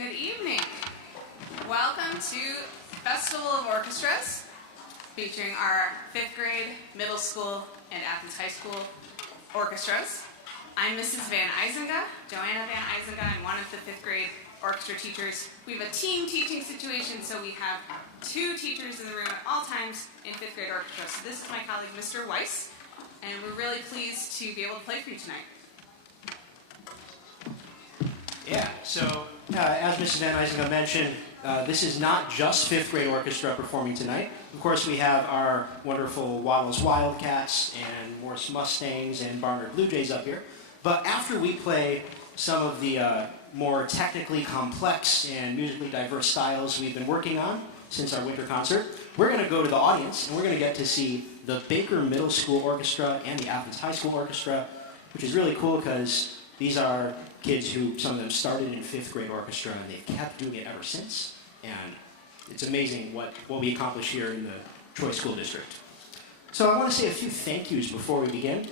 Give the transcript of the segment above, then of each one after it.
Good evening. Welcome to Festival of Orchestras, featuring our 5th grade, middle school, and Athens High School orchestras. I'm Mrs. Van Eisenga, Joanna Van Eisenga. I'm one of the 5th grade orchestra teachers. We have a team teaching situation, so we have 2 teachers in the room at all times in 5th grade orchestra. So this is my colleague, Mr. Weiss, and we're really pleased to be able to play for you tonight. Yeah, so as Mrs. Van Eisenga mentioned, this is not just 5th grade orchestra performing tonight. Of course, we have our wonderful Waddles Wildcats and Morse Mustangs and Barnard Blue Jays up here. But after we play some of the more technically complex and musically diverse styles we've been working on since our winter concert, we're going to go to the audience and we're going to get to see the Baker Middle School Orchestra and the Athens High School Orchestra, which is really cool because these are kids who, some of them started in 5th grade orchestra and they've kept doing it ever since. And it's amazing what we accomplish here in the Troy School District. So I want to say a few thank yous before we begin.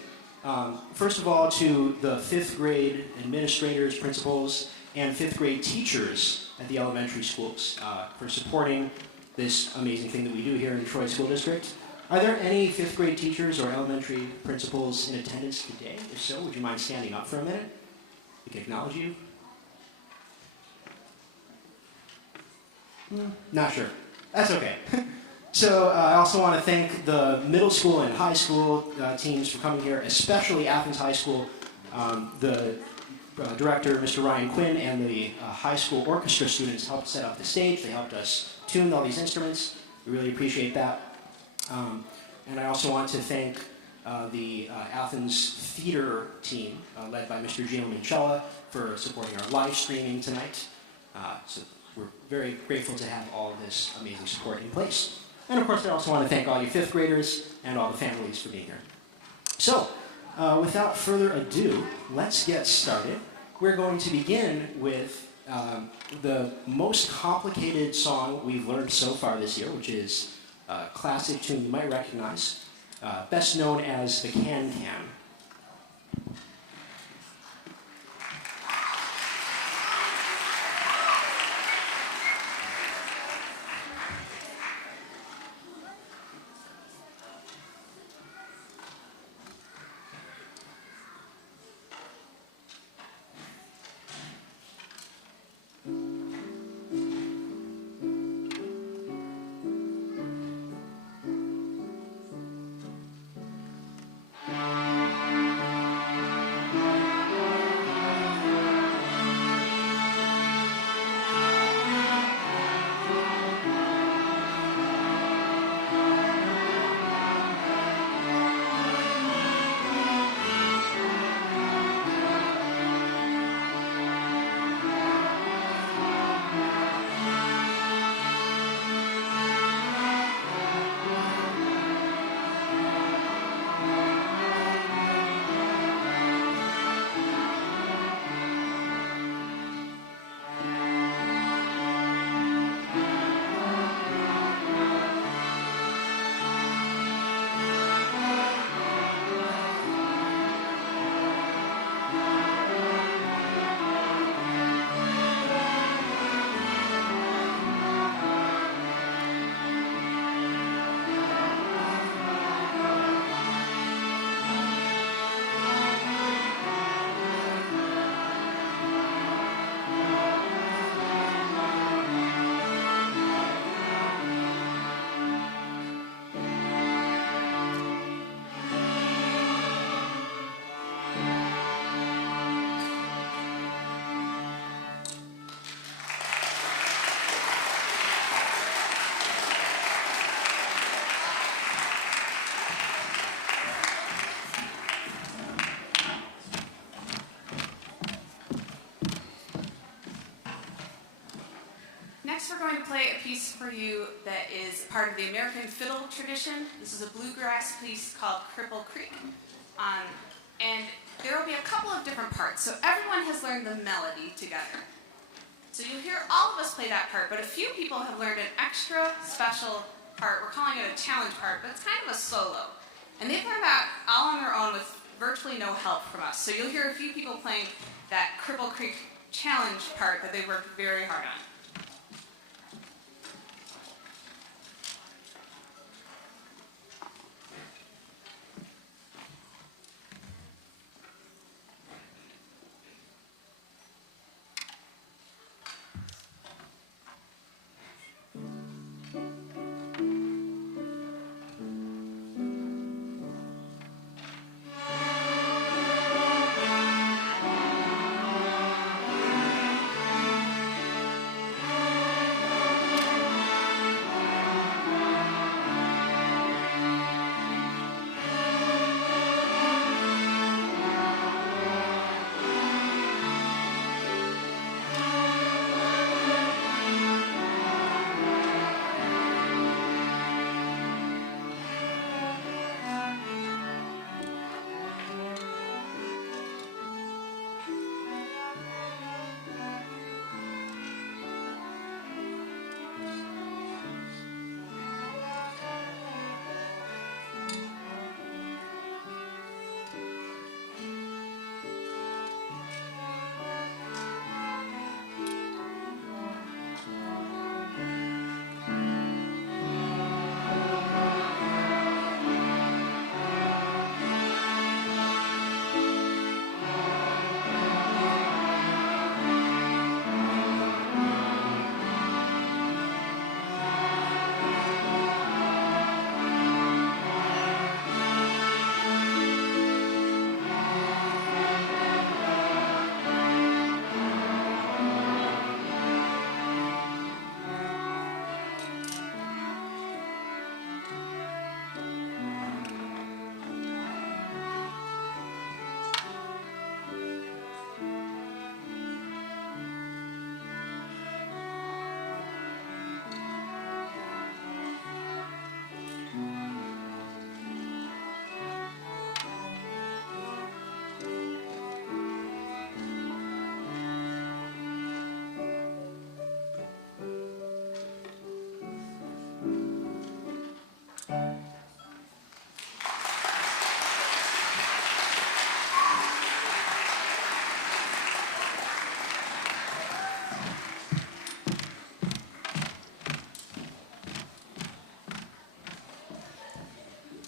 First of all, to the 5th grade administrators, principals, and 5th grade teachers at the elementary schools for supporting this amazing thing that we do here in the Troy School District. Are there any 5th grade teachers or elementary principals in attendance today? If so, would you mind standing up for a minute? We can acknowledge you. Not sure. That's okay. So I also want to thank the middle school and high school teams for coming here, especially Athens High School. The director, Mr. Ryan Quinn, and the high school orchestra students helped set up the stage. They helped us tune all these instruments. We really appreciate that. And I also want to thank the Athens theater team, led by Mr. Gino Mincella, for supporting our live streaming tonight. So we're very grateful to have all of this amazing support in place. And of course, I also want to thank all you 5th graders and all the families for being here. So, without further ado, let's get started. We're going to begin with the most complicated song we've learned so far this year, which is a classic tune you might recognize, best known as the Can-Can. Next, we're going to play a piece for you that is part of the American fiddle tradition. This is a bluegrass piece called Cripple Creek. And there will be a couple of different parts. So everyone has learned the melody together. So you'll hear all of us play that part, but a few people have learned an extra special part. We're calling it a challenge part, but it's kind of a solo. And they've learned that all on their own with virtually no help from us. So you'll hear a few people playing that Cripple Creek challenge part that they worked very hard on.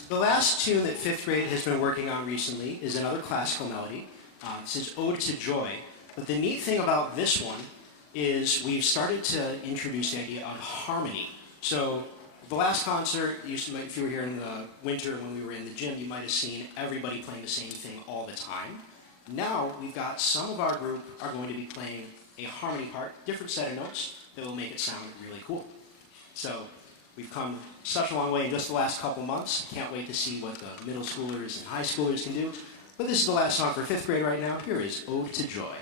The last tune that fifth grade has been working on recently is another classical melody. This is Ode to Joy. But the neat thing about this one is we've started to introduce the idea of harmony. So the last concert, if you were here in the winter when we were in the gym, you might have seen everybody playing the same thing all the time. Now we've got some of our group are going to be playing a harmony part, different set of notes that will make it sound really cool. So we've come such a long way in just the last couple months. Can't wait to see what the middle schoolers and high schoolers can do. But this is the last song for fifth grade right now. Here is Ode to Joy.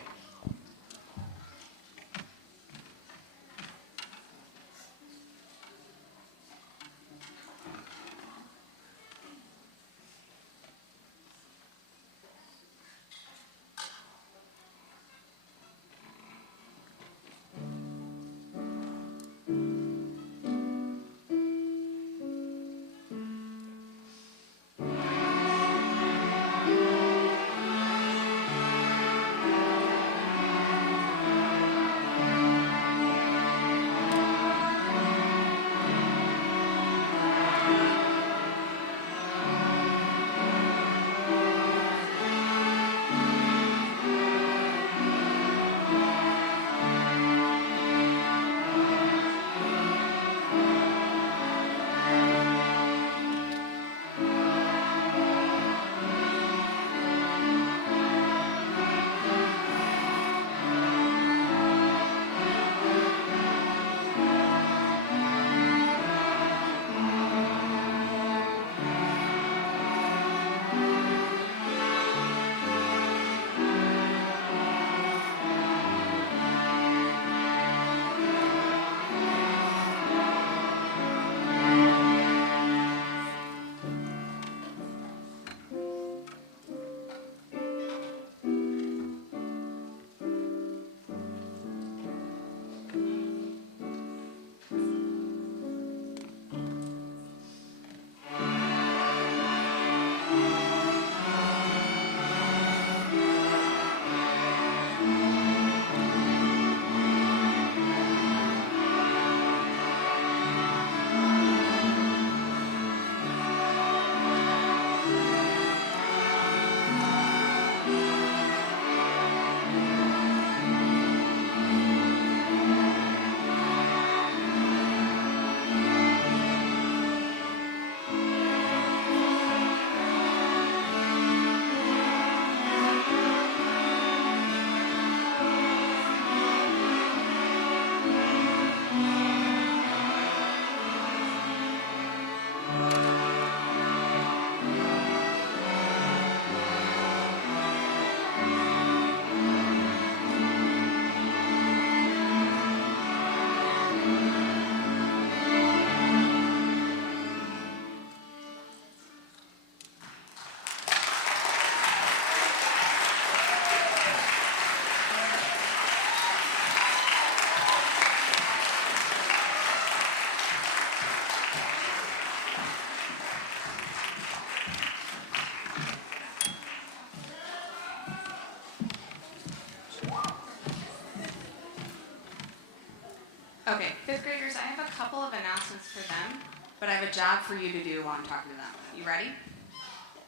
Fifth graders, I have a couple of announcements for them, but I have a job for you to do while I'm talking to them. You ready?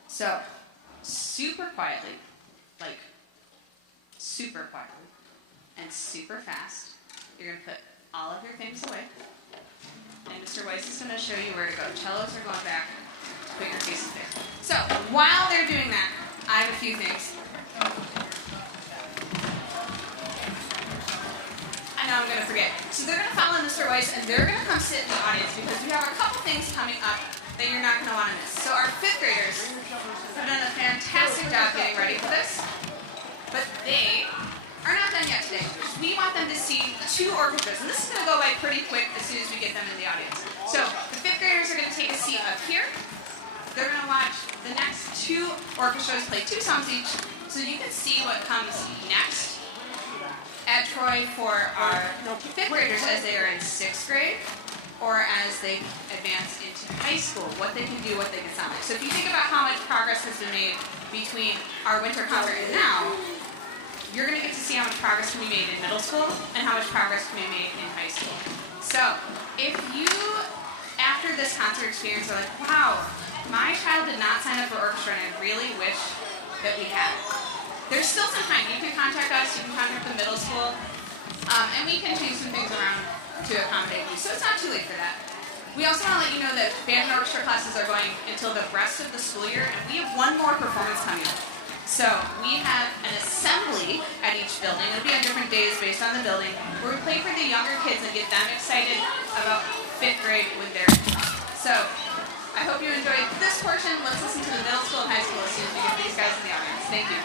So, super quietly, like super quietly, and super fast, you're going to put all of your things away. And Mr. Weiss is going to show you where to go. Cellos are going back. Put your pieces there. So, while they're doing that, I have a few things. I know I'm going to forget. So they're going to follow Mr. Weiss, and they're going to come sit in the audience because we have a couple things coming up that you're not going to want to miss. So our fifth graders have done a fantastic job getting ready for this, but they are not done yet today. We want them to see 2 orchestras, and this is going to go by pretty quick as soon as we get them in the audience. So the fifth graders are going to take a seat up here. They're going to watch the next 2 orchestras play 2 songs each, so you can see what comes next at Troy for our fifth graders as they are in 6th grade or as they advance into high school, what they can do, what they can sound like. So if you think about how much progress has been made between our winter concert and now, you're going to get to see how much progress can be made in middle school and how much progress can be made in high school. So if you, after this concert experience, are like, wow, my child did not sign up for orchestra and I really wish that we had. There's still some time. You can contact us, you can contact the middle school, and we can change some things around to accommodate you. So it's not too late for that. We also want to let you know that band and orchestra classes are going until the rest of the school year, and we have one more performance coming up. So we have an assembly at each building. It'll be on different days based on the building, where we play for the younger kids and get them excited about 5th grade with their So I hope you enjoyed this portion. Let's listen to the middle school and high school as soon as we get these guys in the audience. Thank you.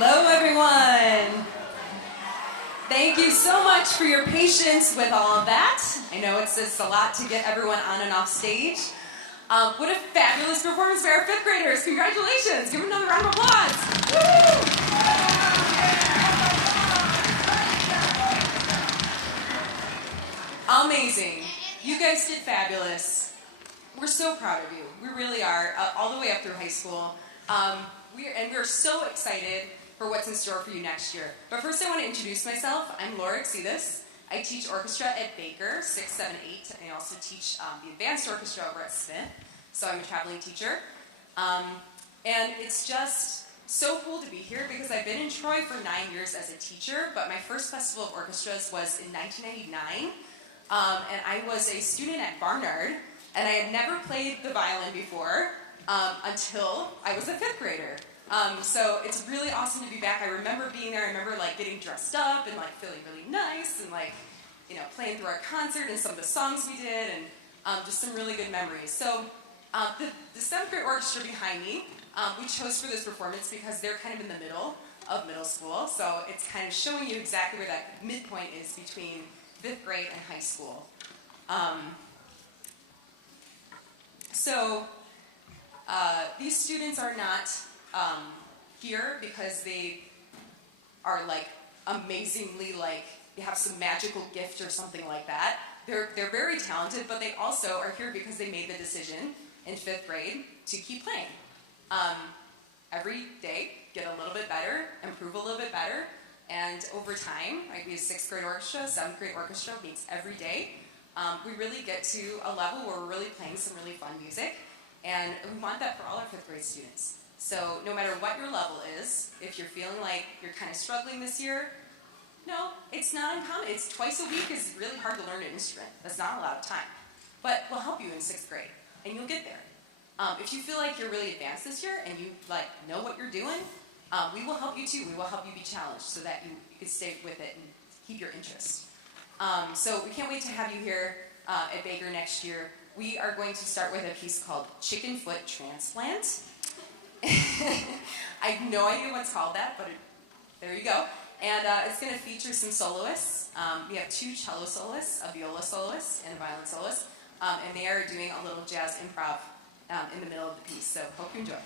Hello, everyone. Thank you so much for your patience with all of that. I know it's a lot to get everyone on and off stage. What a fabulous performance by our fifth graders. Congratulations. Give them another round of applause. Woo! Amazing. You guys did fabulous. We're so proud of you. We really are, all the way up through high school. We're so excited for what's in store for you next year. But first I want to introduce myself. I'm Laura Exidis. I teach orchestra at Baker, 6, 7, 8, and I also teach the advanced orchestra over at Smith. So I'm a traveling teacher. And it's just so cool to be here because I've been in Troy for 9 years as a teacher, but my first Festival of Orchestras was in 1999. And I was a student at Barnard, and I had never played the violin before until I was a fifth grader. So it's really awesome to be back. I remember being there. I remember getting dressed up and feeling really nice and playing through our concert and some of the songs we did and just some really good memories. So the seventh grade orchestra behind me, we chose for this performance because they're kind of in the middle of middle school. So it's kind of showing you exactly where that midpoint is between fifth grade and high school. These students are not here because they are amazingly they have some magical gift or something like that. They're very talented, but they also are here because they made the decision in fifth grade to keep playing. Every day, get a little bit better, improve a little bit better, and over time, we have sixth grade orchestra, seventh grade orchestra meets every day. We really get to a level where we're really playing some really fun music, and we want that for all our fifth grade students. So no matter what your level is, if you're feeling like you're kind of struggling this year, no, it's not uncommon. It's twice a week is really hard to learn an instrument. That's not a lot of time. But we'll help you in sixth grade, and you'll get there. If you feel like you're really advanced this year and you know what you're doing, we will help you too. We will help you be challenged so that you can stay with it and keep your interest. So we can't wait to have you here at Baker next year. We are going to start with a piece called Chicken Foot Transplant. I have no idea what's called that, but there you go. And it's going to feature some soloists. We have 2 cello soloists, a viola soloist, and a violin soloist. And they are doing a little jazz improv in the middle of the piece. So hope you enjoy.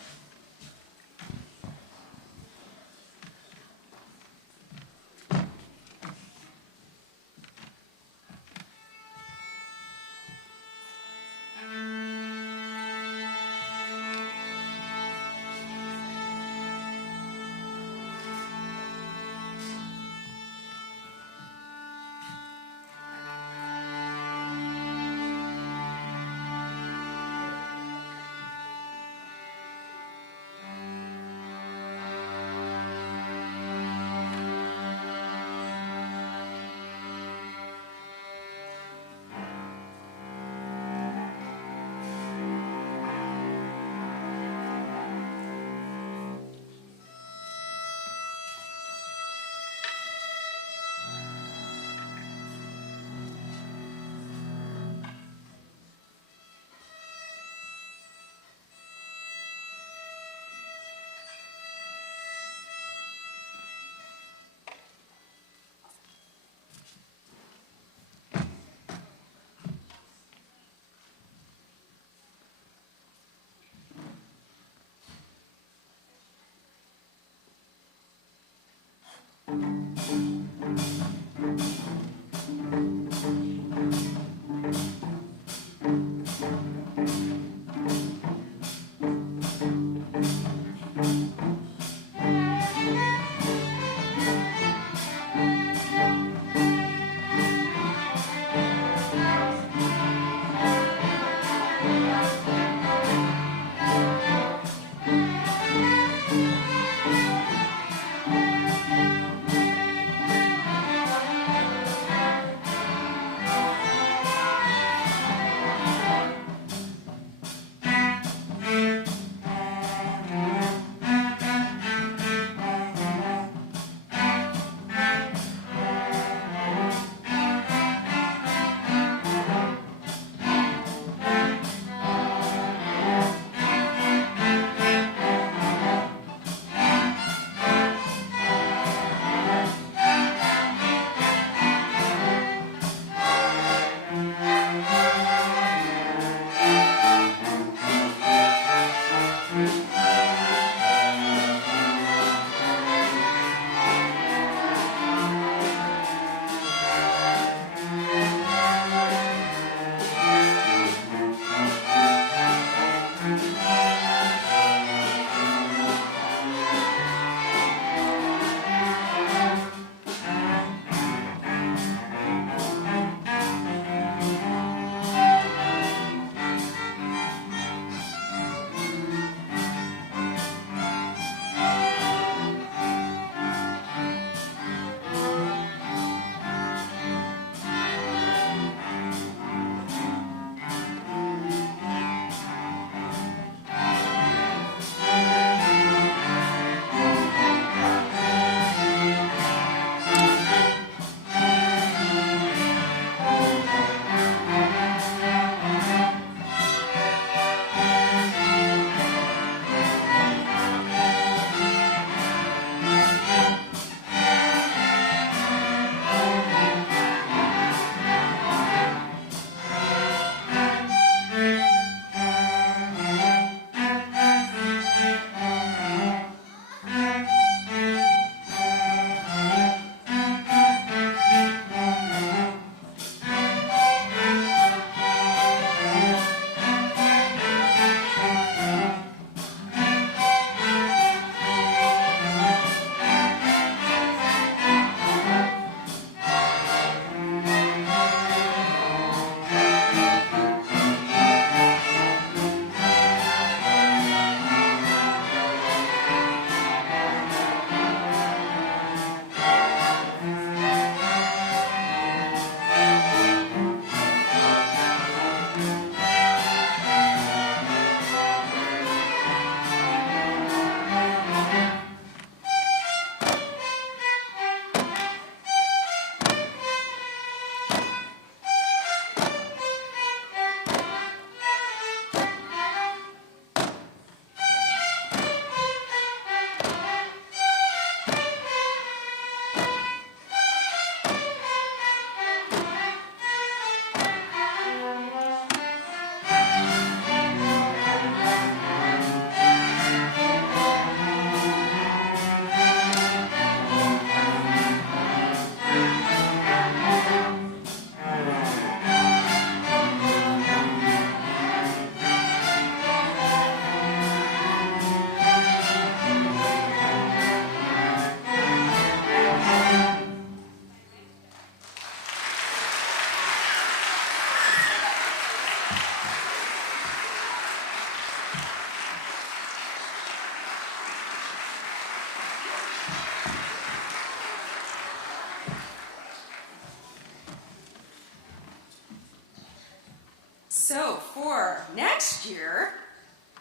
for next year,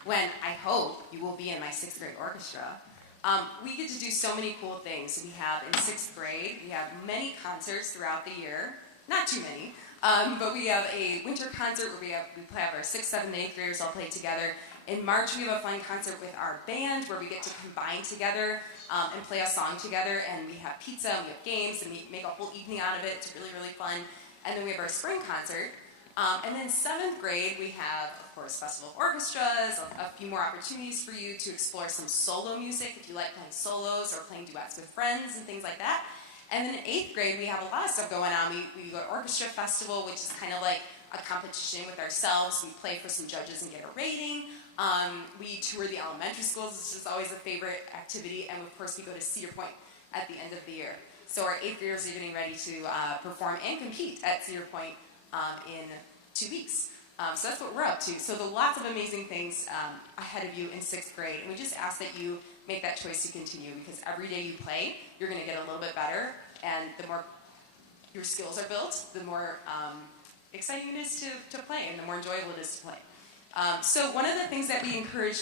when I hope you will be in my 6th grade orchestra, we get to do so many cool things. We have in 6th grade, we have many concerts throughout the year. Not too many, but we have a winter concert where we have our 6th, 7th, and 8th graders all play together. In March, we have a fun concert with our band where we get to combine together and play a song together, and we have pizza, and we have games, and we make a whole evening out of it. It's really, really fun. And then we have our spring concert. And then 7th grade, we have, of course, Festival of Orchestras, a few more opportunities for you to explore some solo music if you like playing solos or playing duets with friends and things like that. And then in 8th grade, we have a lot of stuff going on. We go to Orchestra Festival, which is kind of like a competition with ourselves. We play for some judges and get a rating. We tour the elementary schools, which is always a favorite activity. And of course, we go to Cedar Point at the end of the year. So our 8th graders are getting ready to perform and compete at Cedar Point in 2 weeks. So that's what we're up to. So lots of amazing things ahead of you in 6th grade. And we just ask that you make that choice to continue, because every day you play, you're going to get a little bit better. And the more your skills are built, the more exciting it is to play, and the more enjoyable it is to play. So one of the things that we encourage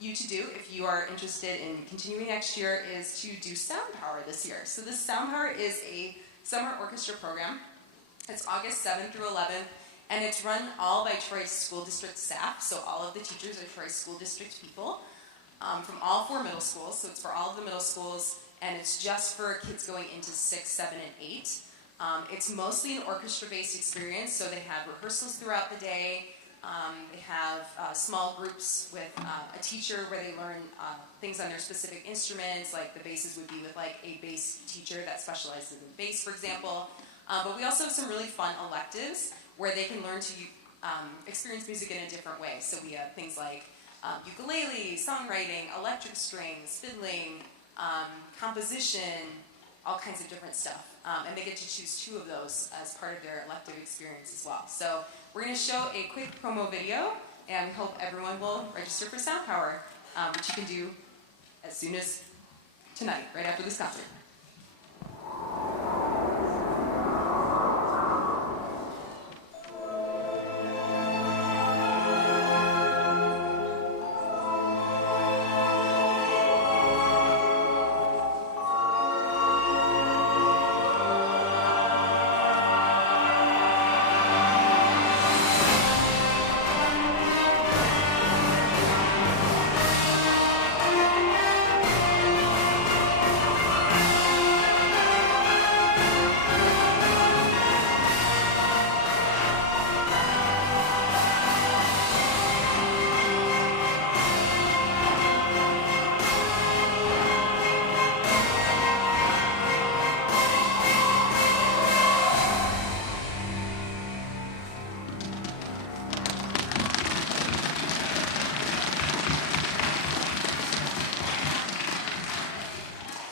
you to do, if you are interested in continuing next year, is to do Sound Power this year. So this Sound Power is a summer orchestra program. It's August 7th through 11th, and it's run all by Troy's school district staff. So all of the teachers are Troy's school district people from all 4 middle schools. So it's for all of the middle schools, and it's just for kids going into 6, 7, and 8. It's mostly an orchestra-based experience, so they have rehearsals throughout the day. They have small groups with a teacher where they learn things on their specific instruments, like the basses would be with like a bass teacher that specializes in bass, for example. But we also have some really fun electives where they can learn to experience music in a different way. So we have things like ukulele, songwriting, electric strings, fiddling, composition, all kinds of different stuff. And they get to choose 2 of those as part of their elective experience as well. So we're going to show a quick promo video, and we hope everyone will register for Sound Power, which you can do as soon as tonight, right after this concert.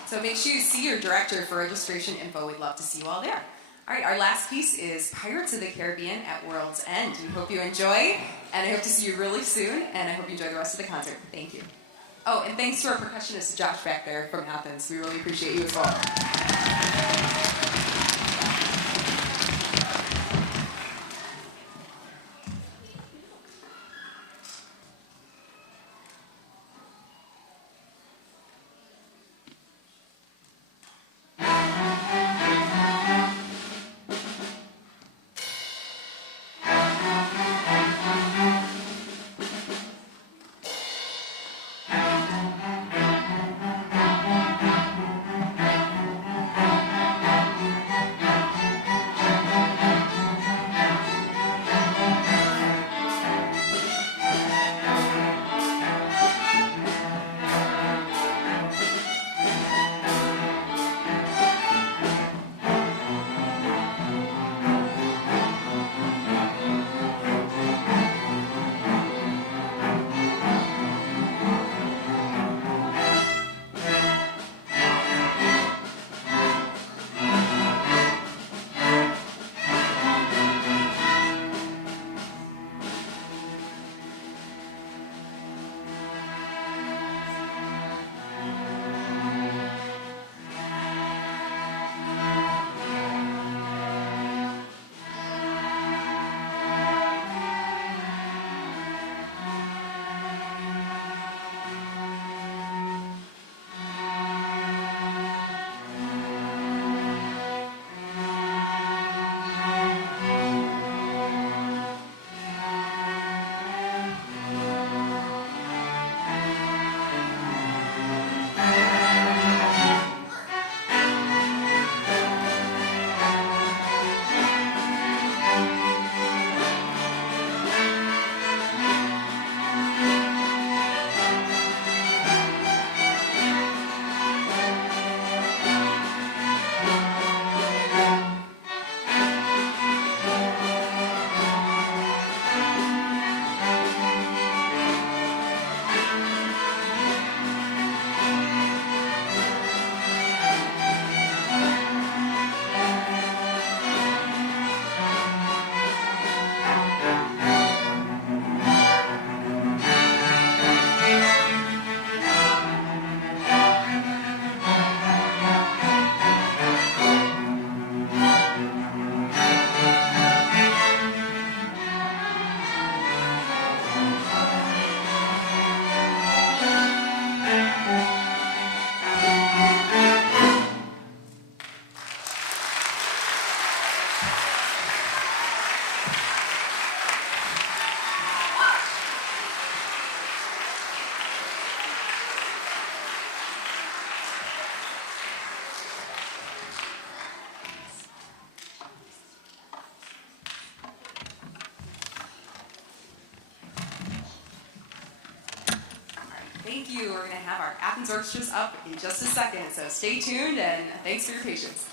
So make sure you see your director for registration info. We'd love to see you all there. All right, our last piece is Pirates of the Caribbean at World's End. We hope you enjoy, and I hope to see you really soon, and I hope you enjoy the rest of the concert. Thank you. Oh, and thanks to our percussionist, Josh, back there from Athens. We really appreciate you as well. thank you. We're going to have our Athens Orchestras up in just a second, so stay tuned and thanks for your patience.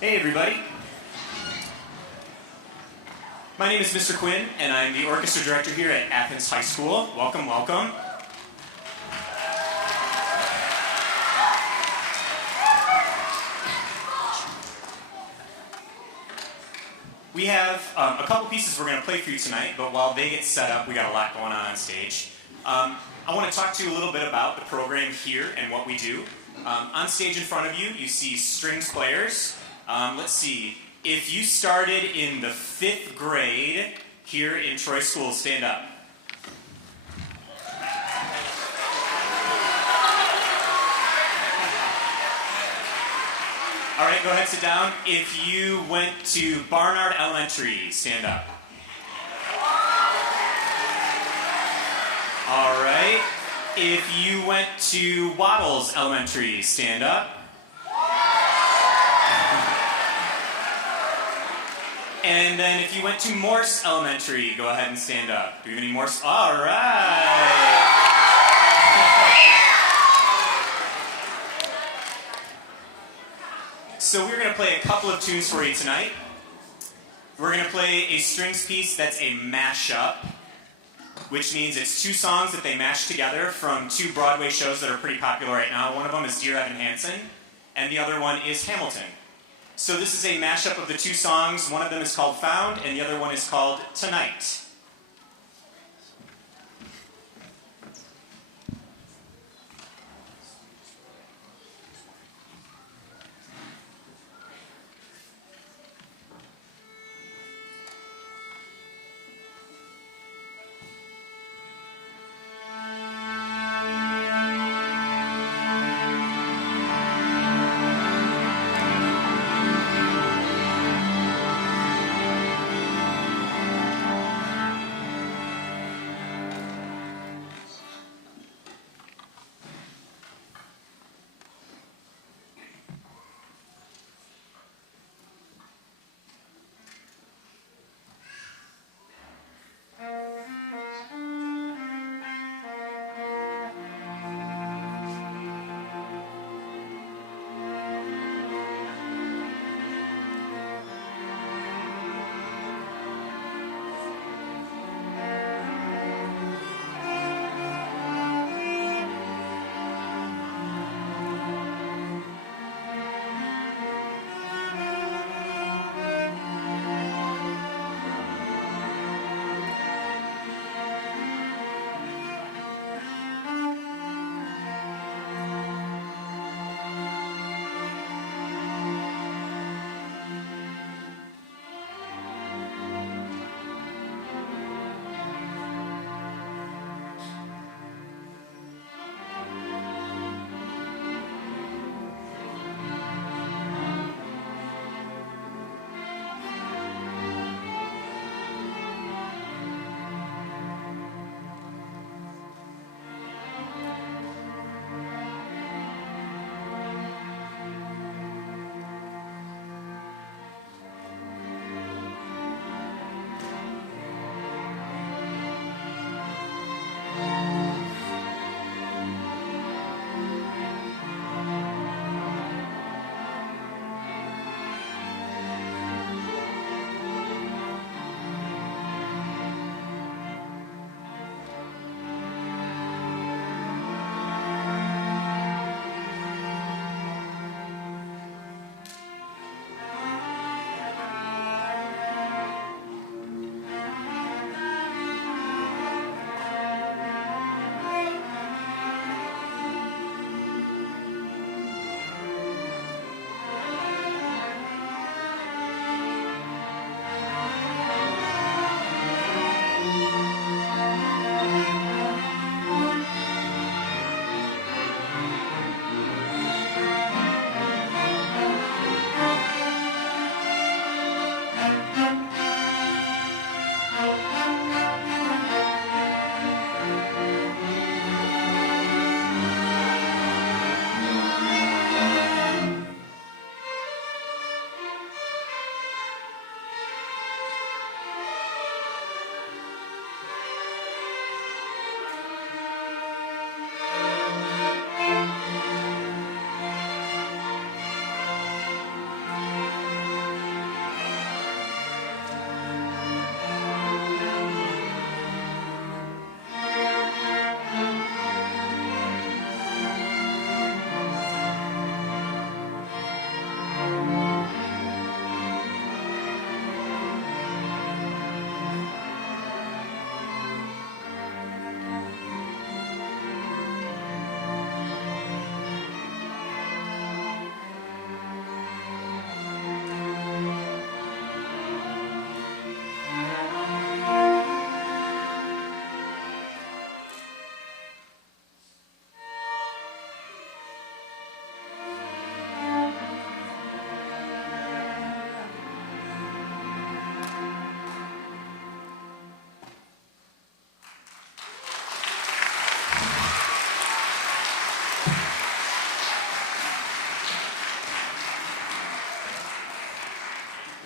Hey everybody. My name is Mr. Quinn, and I'm the orchestra director here at Athens High School. Welcome, welcome. We have a couple pieces we're going to play for you tonight, but while they get set up, we got a lot going on stage. I want to talk to you a little bit about the program here and what we do. On stage in front of you, you see strings players. Let's see, if you started in the 5th grade here in Troy School, stand up. All right, go ahead, sit down. If you went to Barnard Elementary, stand up. All right, if you went to Waddles Elementary, stand up. And then if you went to Morse Elementary, go ahead and stand up. Do we have any Morse? All right. So we're going to play a couple of tunes for you tonight. We're going to play a strings piece that's a mashup, which means it's 2 songs that they mashed together from 2 Broadway shows that are pretty popular right now. One of them is Dear Evan Hansen, and the other one is Hamilton. So this is a mashup of the 2 songs. One of them is called Found, and the other one is called Tonight.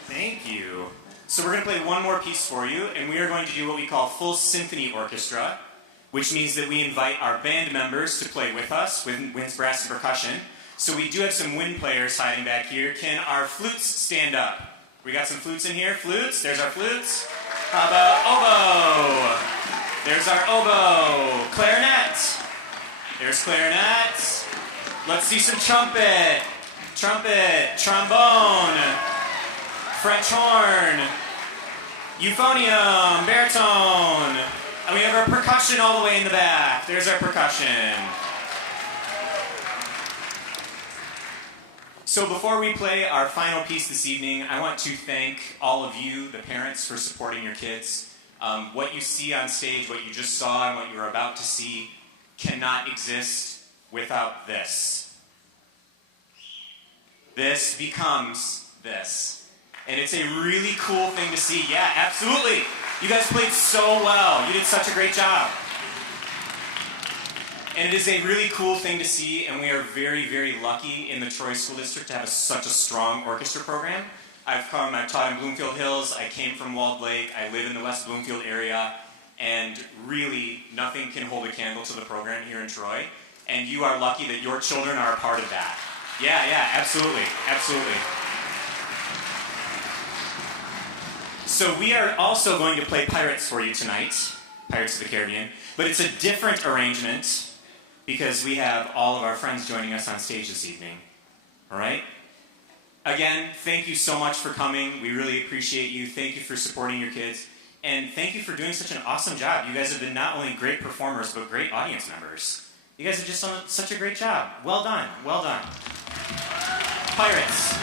Thank you. So we're going to play one more piece for you, and we are going to do what we call full symphony orchestra, which means that we invite our band members to play with us, with winds, brass, and percussion. So we do have some wind players hiding back here. Can our flutes stand up? We got some flutes in here. Flutes. There's our flutes. How about oboe? There's our oboe. Clarinet. There's clarinet. Let's see some trumpet. Trumpet. Trombone. French horn. Euphonium. Baritone. And we have our percussion all the way in the back. There's our percussion. So before we play our final piece this evening, I want to thank all of you, the parents, for supporting your kids. What you see on stage, what you just saw, and what you're about to see cannot exist without this. This becomes this. And it's a really cool thing to see. Yeah, absolutely. You guys played so well. You did such a great job. And it is a really cool thing to see, and we are very, very lucky in the Troy School District to have such a strong orchestra program. I've taught in Bloomfield Hills, I came from Walled Lake, I live in the West Bloomfield area, and really nothing can hold a candle to the program here in Troy. And you are lucky that your children are a part of that. Yeah, absolutely, absolutely. So we are also going to play Pirates for you tonight, Pirates of the Caribbean, but it's a different arrangement because we have all of our friends joining us on stage this evening. All right? Again, thank you so much for coming. We really appreciate you. Thank you for supporting your kids. And thank you for doing such an awesome job. You guys have been not only great performers, but great audience members. You guys have just done such a great job. Well done. Well done. Pirates.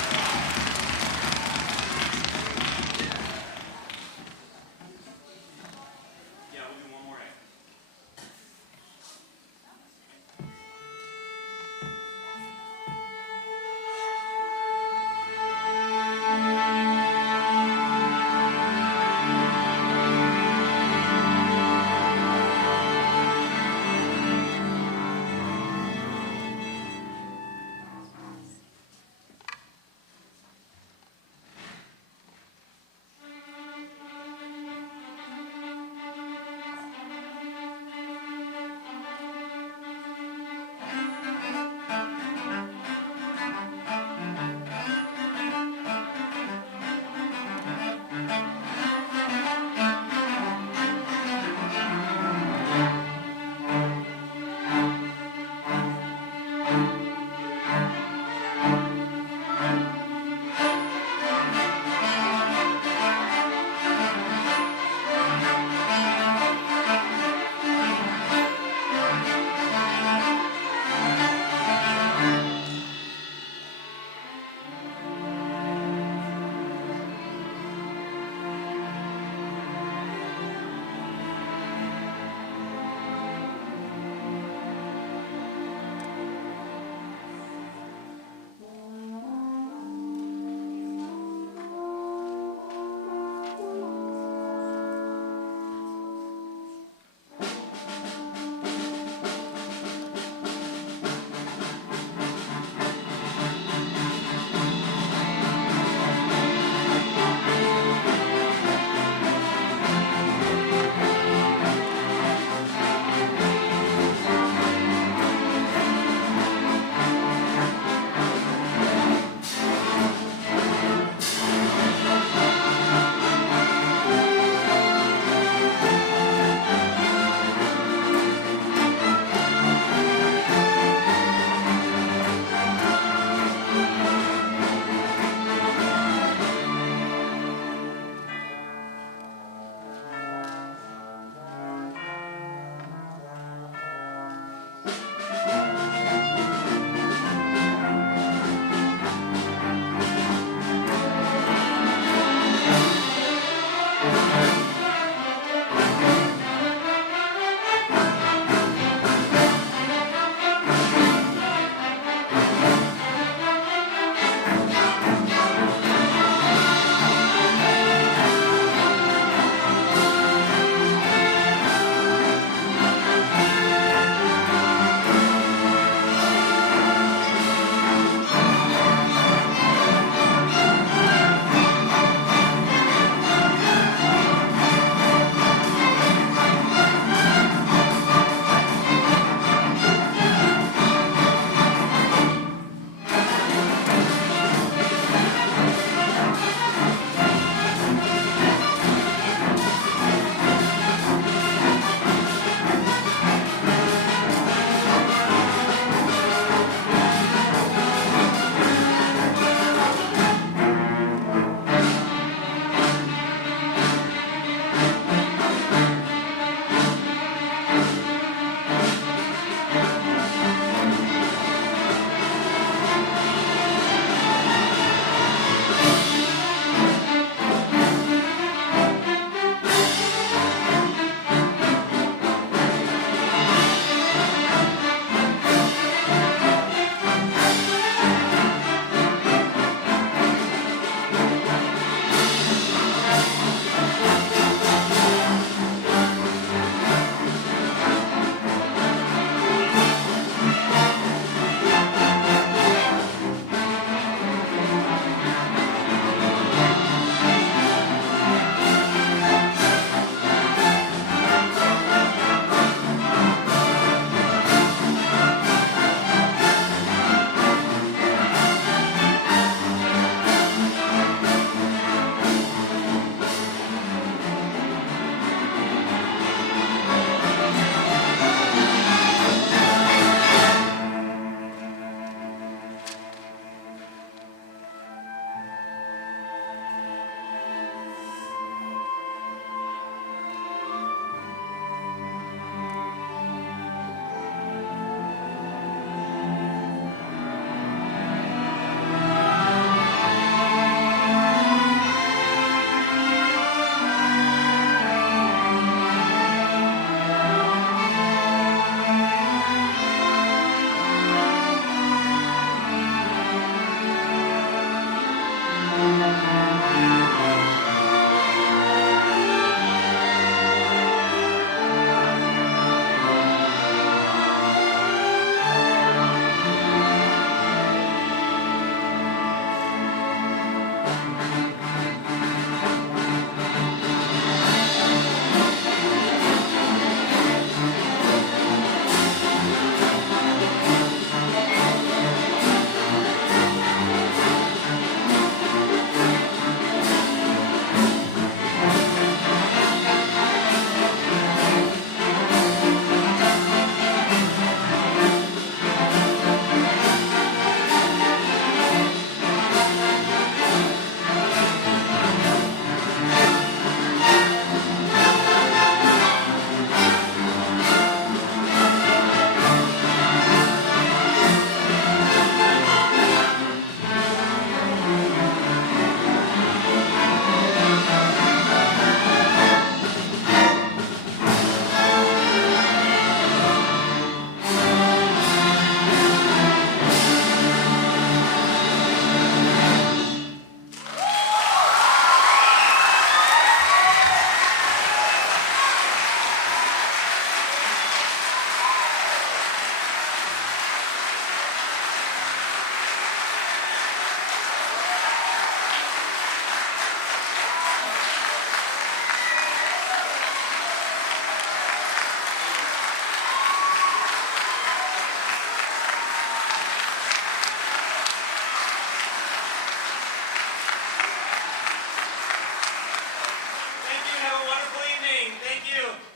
Thank you.